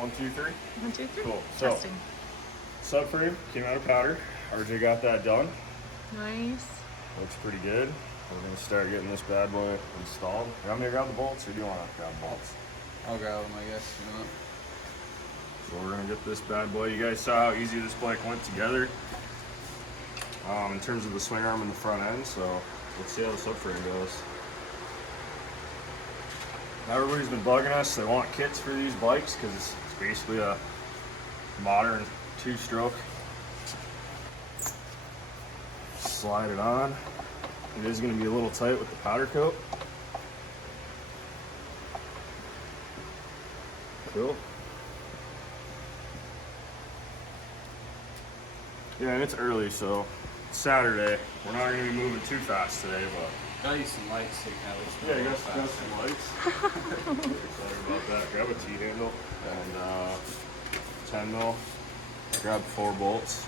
1, 2, 3. 1, 2, 3. Cool. So, Testing. subframe came out of powder. RJ got that done. Nice. Looks pretty good. We're gonna start getting this bad boy installed. You want me to grab the bolts, or do you want to grab the bolts? I'll grab them, I guess. You know. So we're gonna get this bad boy. You guys saw how easy this bike went together in terms of the swing arm and the front end. So let's see how the subframe goes. Everybody's been bugging us. They want kits for these bikes because it's basically a modern 2-stroke. Slide it on. It is going to be a little tight with the powder coat. Cool. Yeah, and it's early, so it's Saturday. We're not going to be moving too fast today, but Got you some lights so you can at least yeah, you got some lights. Excited about that. Grab a T-handle and 10 mil. I grabbed 4 bolts.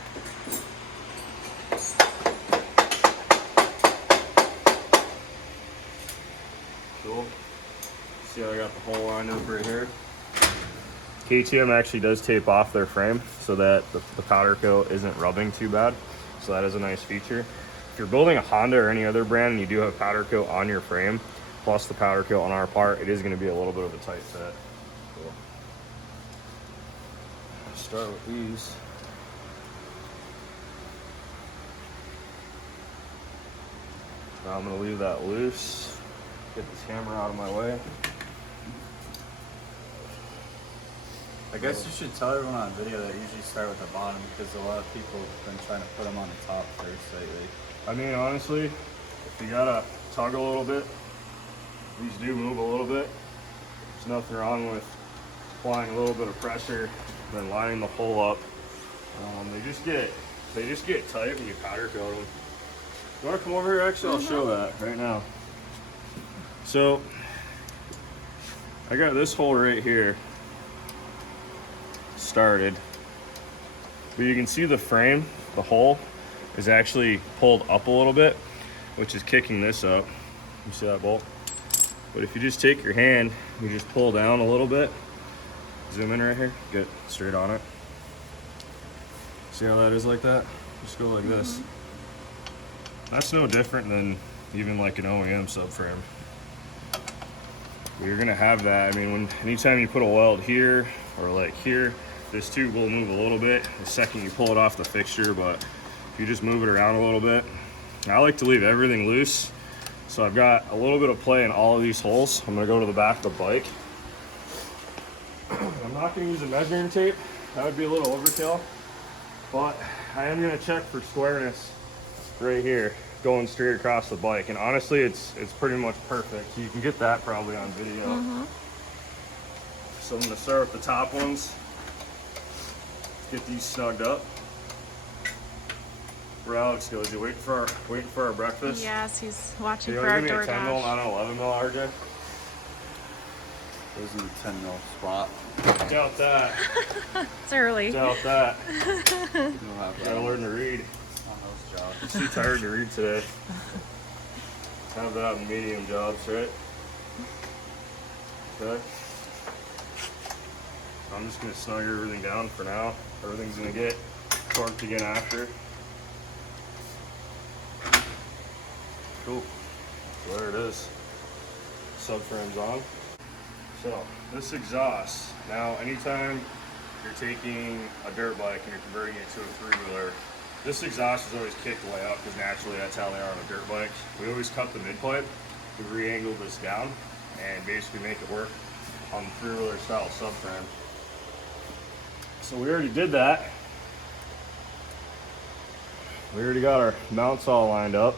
Cool. See how I got the hole lined up right here. KTM actually does tape off their frame so that the powder coat isn't rubbing too bad. So that is a nice feature. If you're building a Honda or any other brand and you do have powder coat on your frame, plus the powder coat on our part, it is going to be a little bit of a tight fit. Cool. Start with these. Now I'm going to leave that loose. Get this hammer out of my way. I guess you should tell everyone on video that you usually start with the bottom because a lot of people have been trying to put them on the top first lately. I mean, honestly, if you gotta tug a little bit, these do move a little bit. There's nothing wrong with applying a little bit of pressure, then lining the hole up. They just get tight when you powder coat them. You wanna come over here? Actually, I'll show that right now. So, I got this hole right here started, but you can see the frame, the hole is actually pulled up a little bit, which is kicking this up. You see that bolt? But if you just take your hand, you just pull down a little bit, zoom in right here, get straight on it. See how that is like that? Just go like this. That's no different than even like an OEM subframe. You're gonna have that. I mean, anytime you put a weld here or like here, this tube will move a little bit the second you pull it off the fixture, but if you just move it around a little bit. I like to leave everything loose, so I've got a little bit of play in all of these holes. I'm gonna go to the back of the bike. I'm not gonna use a measuring tape. That would be a little overkill, but I am gonna check for squareness right here, going straight across the bike. And honestly, it's pretty much perfect. You can get that probably on video. So I'm gonna start with the top ones. Get these snugged up. Where Alex goes, you waiting for our breakfast? Yes, he's watching You for our give me a 10 mil, DoorDash. not an 11 mil, RJ? Those are the 10 mil spot. Doubt that. It's early. Doubt that. You'll have Gotta that learn to read. on those jobs. I'm too tired to read today. Have that in medium jobs, right? Okay. I'm just gonna snug everything down for now. Everything's gonna get torqued again after. Cool. So there it is. Subframe's on. So this exhaust. Now, anytime you're taking a dirt bike and you're converting it to a three-wheeler, this exhaust is always kicked way up because naturally that's how they are on a dirt bike. We always cut the mid-pipe to re-angle this down and basically make it work on the three-wheeler style subframe. So we already did that. We already got our mounts all lined up.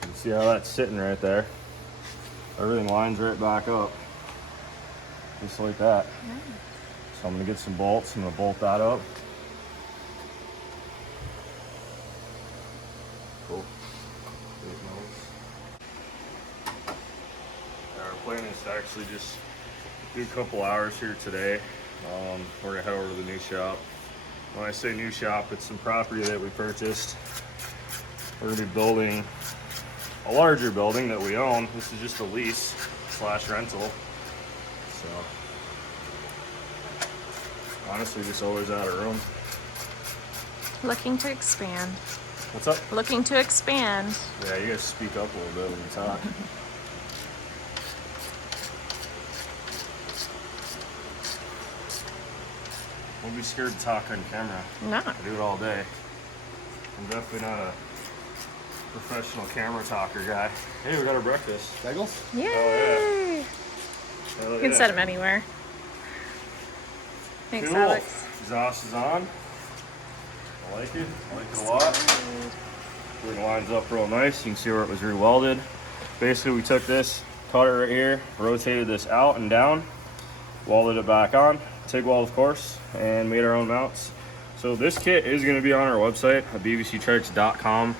You can see how that's sitting right there. Everything lines right back up, just like that. So I'm gonna get some bolts. I'm gonna bolt that up. Cool. Our plan is to actually just do a couple hours here today. We're gonna head over to the new shop. When I say new shop, it's some property that we purchased. We're gonna be building a larger building that we own. This is just a lease / rental. So honestly just always out of room. Looking to expand. What's up? Looking to expand. Yeah, you guys speak up a little bit when you talk. Don't be scared to talk on camera. No. I do it all day. I'm definitely not a professional camera talker guy. Hey, we got our breakfast. Bagels? Yay! Hell You can yeah. set them anywhere. Thanks, Cool. Alex. Exhaust is on. I like it. I like it a lot. Everything lines up real nice. You can see where it was re-welded. Basically, we took this, cut it right here, rotated this out and down, welded it back on, TIG weld of course, and made our own mounts. So this kit is going to be on our website at bbctrikes.com.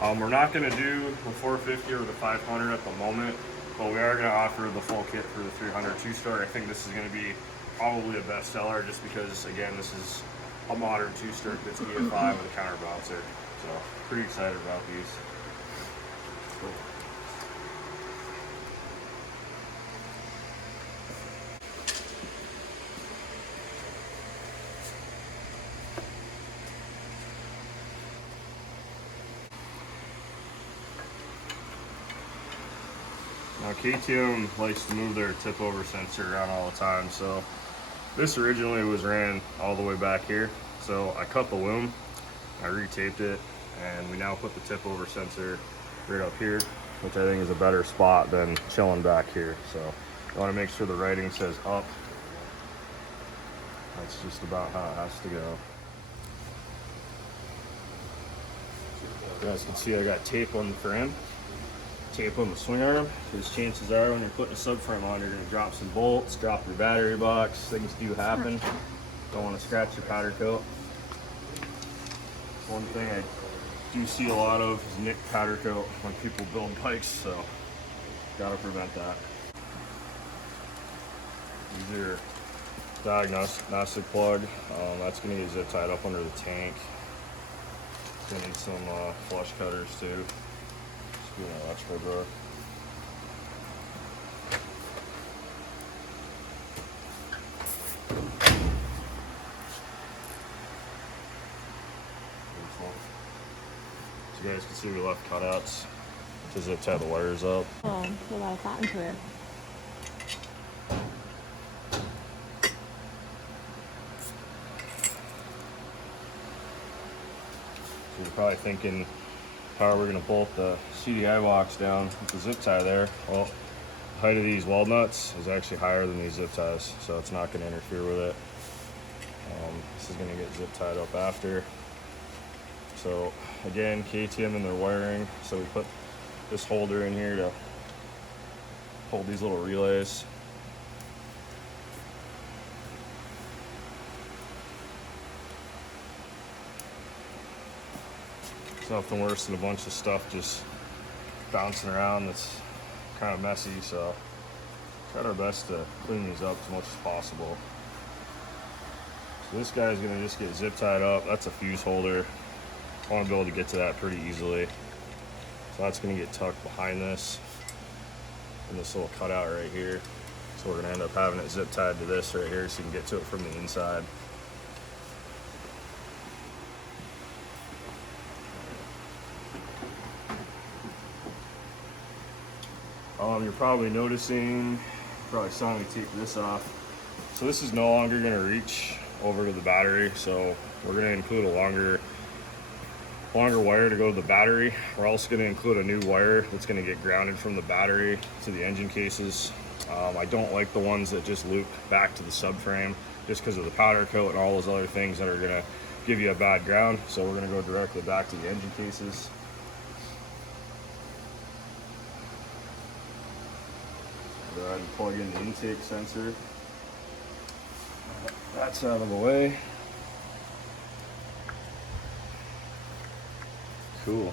We're not going to do the 450 or the 500 at the moment, but we are going to offer the full kit for the 300 two-stroke. I think this is going to be probably a bestseller just because, again, this is a modern two-stroke that's EFI with a counterbalancer. So pretty excited about these. Cool. Now KTM likes to move their tip over sensor around all the time, so this originally was ran all the way back here. So I cut the loom, I retaped it, and we now put the tip over sensor right up here, which I think is a better spot than chilling back here. So you want to make sure the writing says up. That's just about how it has to go. You guys can see I got tape on the frame, tape on the swing arm, because chances are when you're putting a subframe on, you're going to drop some bolts, drop your battery box. Things do happen. Don't want to scratch your powder coat. One thing I do see a lot of is nicked powder coat when people build bikes, so gotta prevent that. These are diagnostic plug. That's gonna get zip tied up under the tank. Gonna need some flush cutters too. Just be an electrical drawer. So you guys can see we left cutouts to zip tie the wires up. Oh, put a lot of thought into it. So you're probably thinking, how are we going to bolt the CDI box down with the zip tie there? Well, the height of these weld nuts is actually higher than these zip ties, so it's not going to interfere with it. This is going to get zip tied up after. So again, KTM and their wiring, so we put this holder in here to hold these little relays. It's nothing worse than a bunch of stuff just bouncing around that's kind of messy, so tried our best to clean these up as much as possible. So this guy's gonna just get zip tied up. That's a fuse holder. I want to be able to get to that pretty easily. So that's gonna get tucked behind this in this little cutout right here. So we're gonna end up having it zip tied to this right here so you can get to it from the inside. You're probably noticing, probably saw me take this off. So this is no longer gonna reach over to the battery. So we're gonna include a longer wire to go to the battery. We're also gonna include a new wire that's gonna get grounded from the battery to the engine cases. I don't like the ones that just loop back to the subframe just because of the powder coat and all those other things that are gonna give you a bad ground. So we're gonna go directly back to the engine cases. Go ahead and plug in the intake sensor. That's out of the way. Cool.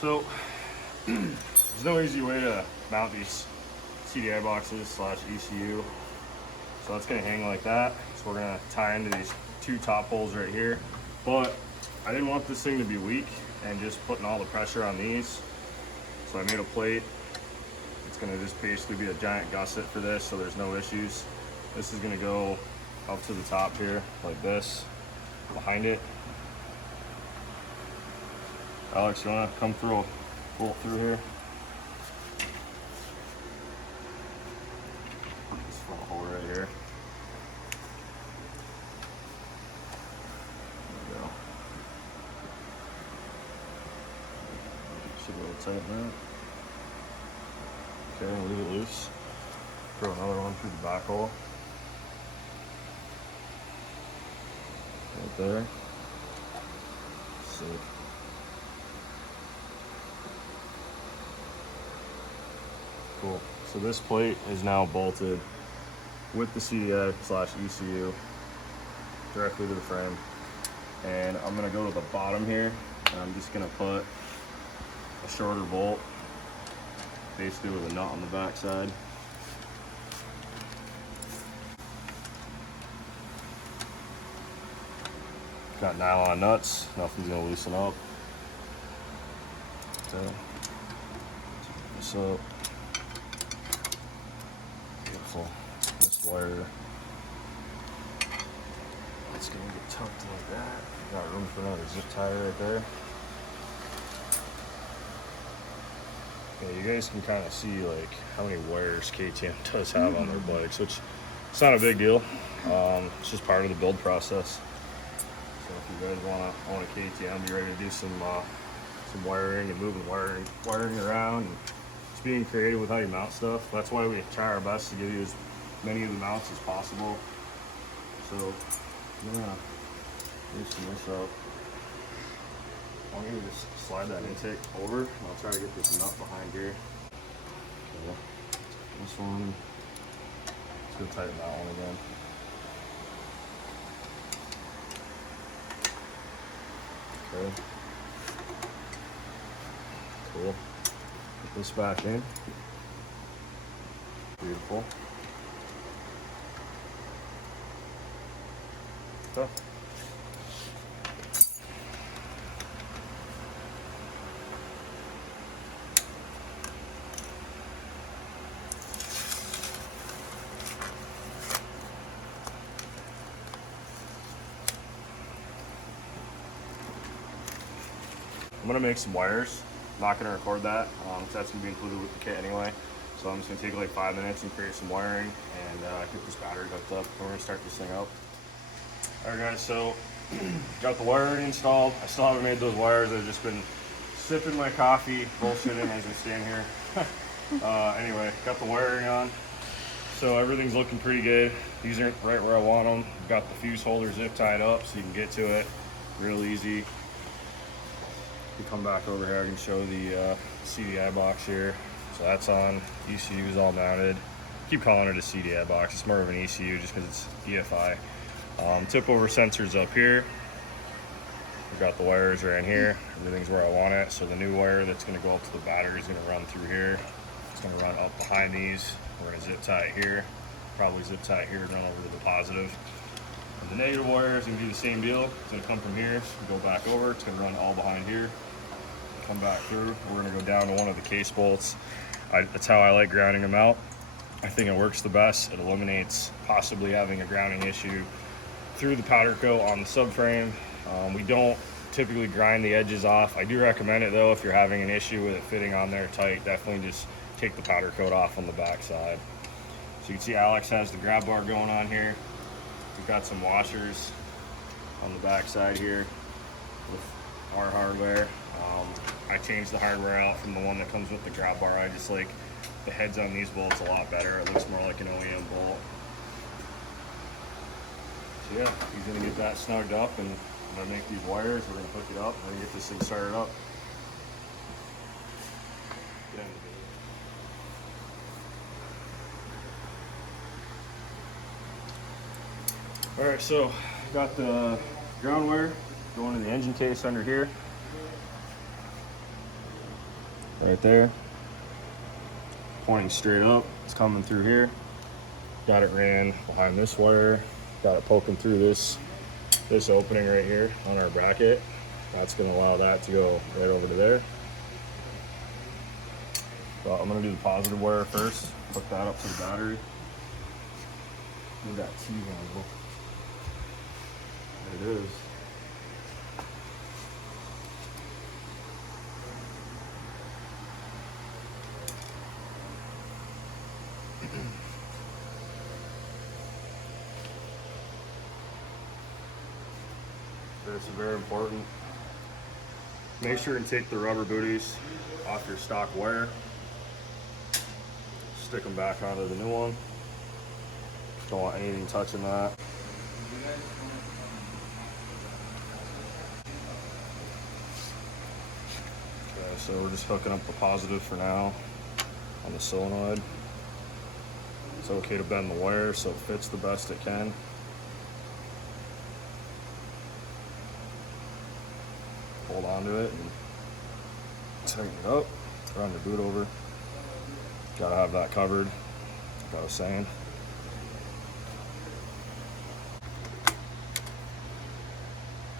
So there's no easy way to mount these CDI boxes / ECU. So that's gonna hang like that. So we're gonna tie into these two top holes right here. But I didn't want this thing to be weak and just putting all the pressure on these. So I made a plate. It's gonna just basically be a giant gusset for this, so there's no issues. This is gonna go up to the top here, like this, behind it. Alex, you wanna come through a bolt through here? This front hole right here. There we go. Should be able to tighten that. Okay, leave it loose. Throw another one through the back hole. Right there. Sick. Cool. So this plate is now bolted with the CDI/ECU directly to the frame. And I'm gonna go to the bottom here, and I'm just gonna put a shorter bolt, basically with a nut on the back side. Got nylon nuts, nothing's gonna loosen up. Okay. Take this up. Beautiful. This wire, it's gonna get tucked like that. Got room for another zip tie right there. Yeah, you guys can kind of see like how many wires KTM does have on their bikes, which it's not a big deal. It's just part of the build process. So if you guys want to own a KTM, be ready to do some wiring and moving wiring around, and just being creative with how you mount stuff. That's why we try our best to give you as many of the mounts as possible. So I'm gonna loosen this up. I'm gonna just slide that intake over, and I'll try to get this nut behind here. Okay. This one, let's go tighten that one again. Okay. Cool. Put this back in. Beautiful. Okay. I'm gonna make some wires. I'm not gonna record that, so that's gonna be included with the kit anyway. So I'm just gonna take like 5 minutes and create some wiring and get this battery hooked up. We're gonna start this thing up. All right, guys. So got the wiring installed. I still haven't made those wires. I've just been sipping my coffee, bullshitting as I stand here. Anyway, got the wiring on. So everything's looking pretty good. These are right where I want them. Got the fuse holder zip tied up so you can get to it real easy. You come back over here, I can show the CDI box here. So that's on, ECU is all mounted. Keep calling it a CDI box, it's more of an ECU just because it's EFI. Tip over sensors up here. We've got the wires right in here. Everything's where I want it. So the new wire that's gonna go up to the battery is gonna run through here. It's gonna run up behind these. We're gonna zip tie it here. Probably zip tie it here and run over to the positive. And the negative wire is gonna do the same deal. It's gonna come from here, go back over. It's gonna run all behind here. Come back through. We're gonna go down to one of the case bolts. That's how I like grounding them out. I think it works the best. It eliminates possibly having a grounding issue through the powder coat on the subframe. We don't typically grind the edges off. I do recommend it though if you're having an issue with it fitting on there tight. Definitely just take the powder coat off on the back side. So you can see Alex has the grab bar going on here. We've got some washers on the back side here with our hardware. I changed the hardware out from the one that comes with the grab bar. I just like the heads on these bolts a lot better. It looks more like an OEM bolt. So yeah, he's gonna get that snugged up, and I'm gonna make these wires. We're gonna hook it up and get this thing started up. All right, so got the ground wire going to the engine case under here. Right there, pointing straight up. It's coming through here. Got it ran behind this wire. Got it poking through this opening right here on our bracket. That's going to allow that to go right over to there. So I'm gonna do the positive wire first. Hook that up to the battery. Move that T handle. There it is. It's very important. Make sure and take the rubber booties off your stock wire. Stick them back onto the new one. Don't want anything touching that. Okay, so we're just hooking up the positive for now on the solenoid. It's okay to bend the wire so it fits the best it can. Hold on to it and tighten it up. Run the boot over. Gotta have that covered, like I was saying.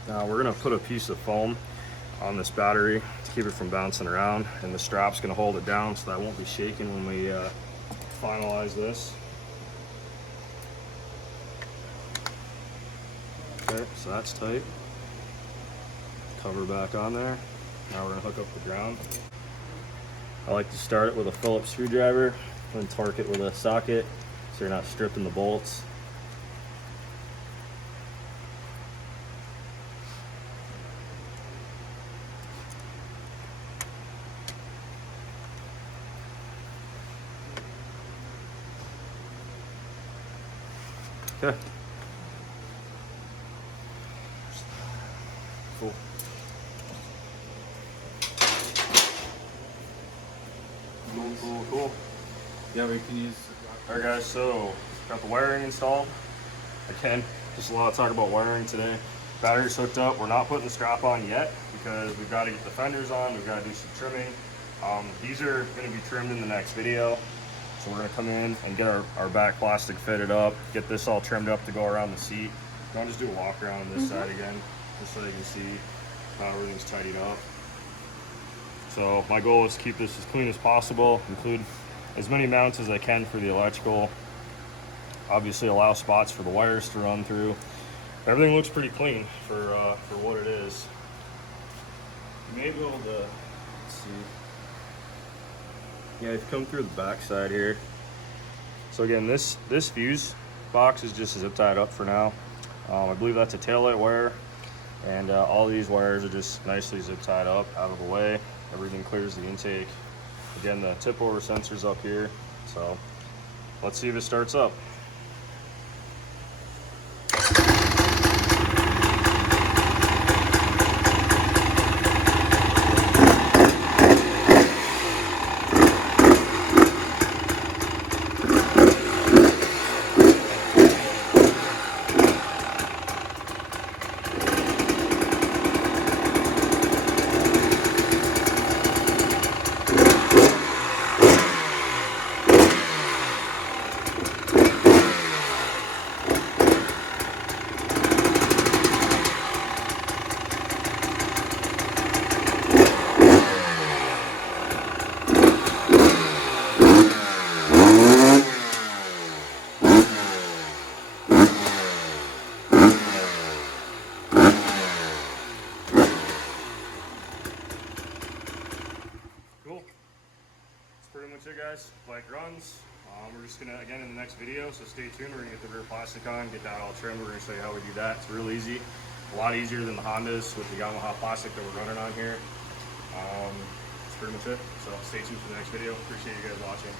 Now we're gonna put a piece of foam on this battery to keep it from bouncing around, and the strap's gonna hold it down so that won't be shaking when we finalize this. Okay, so that's tight. Cover back on there. Now we're gonna hook up the ground. I like to start it with a Phillips screwdriver and torque it with a socket so you're not stripping the bolts. Okay. Cool. Cool. Yeah, we can use. Alright guys, so got the wiring installed. Again, just a lot of talk about wiring today. Battery's hooked up. We're not putting the strap on yet because we've got to get the fenders on. We've got to do some trimming. These are going to be trimmed in the next video. So we're going to come in and get our back plastic fitted up, get this all trimmed up to go around the seat. I'll just do a walk around on this side again, just so you can see how everything's tidied up. So my goal is to keep this as clean as possible, include as many mounts as I can for the electrical. Obviously allow spots for the wires to run through. Everything looks pretty clean for what it is. You may be able to, let's see. Yeah, if you come through the back side here. So again, this fuse box is just zip tied up for now. I believe that's a taillight wire, and all these wires are just nicely zip tied up out of the way. Everything clears the intake. Again, the tip over sensor's up here. So let's see if it starts up. Cool. That's pretty much it, guys. Bike runs. We're just gonna, again, in the next video, so stay tuned. We're gonna get the rear plastic on, get that all trimmed. We're gonna show you how we do that. It's real easy. A lot easier than the Hondas with the Yamaha plastic that we're running on here. That's pretty much it. So stay tuned for the next video. Appreciate you guys watching.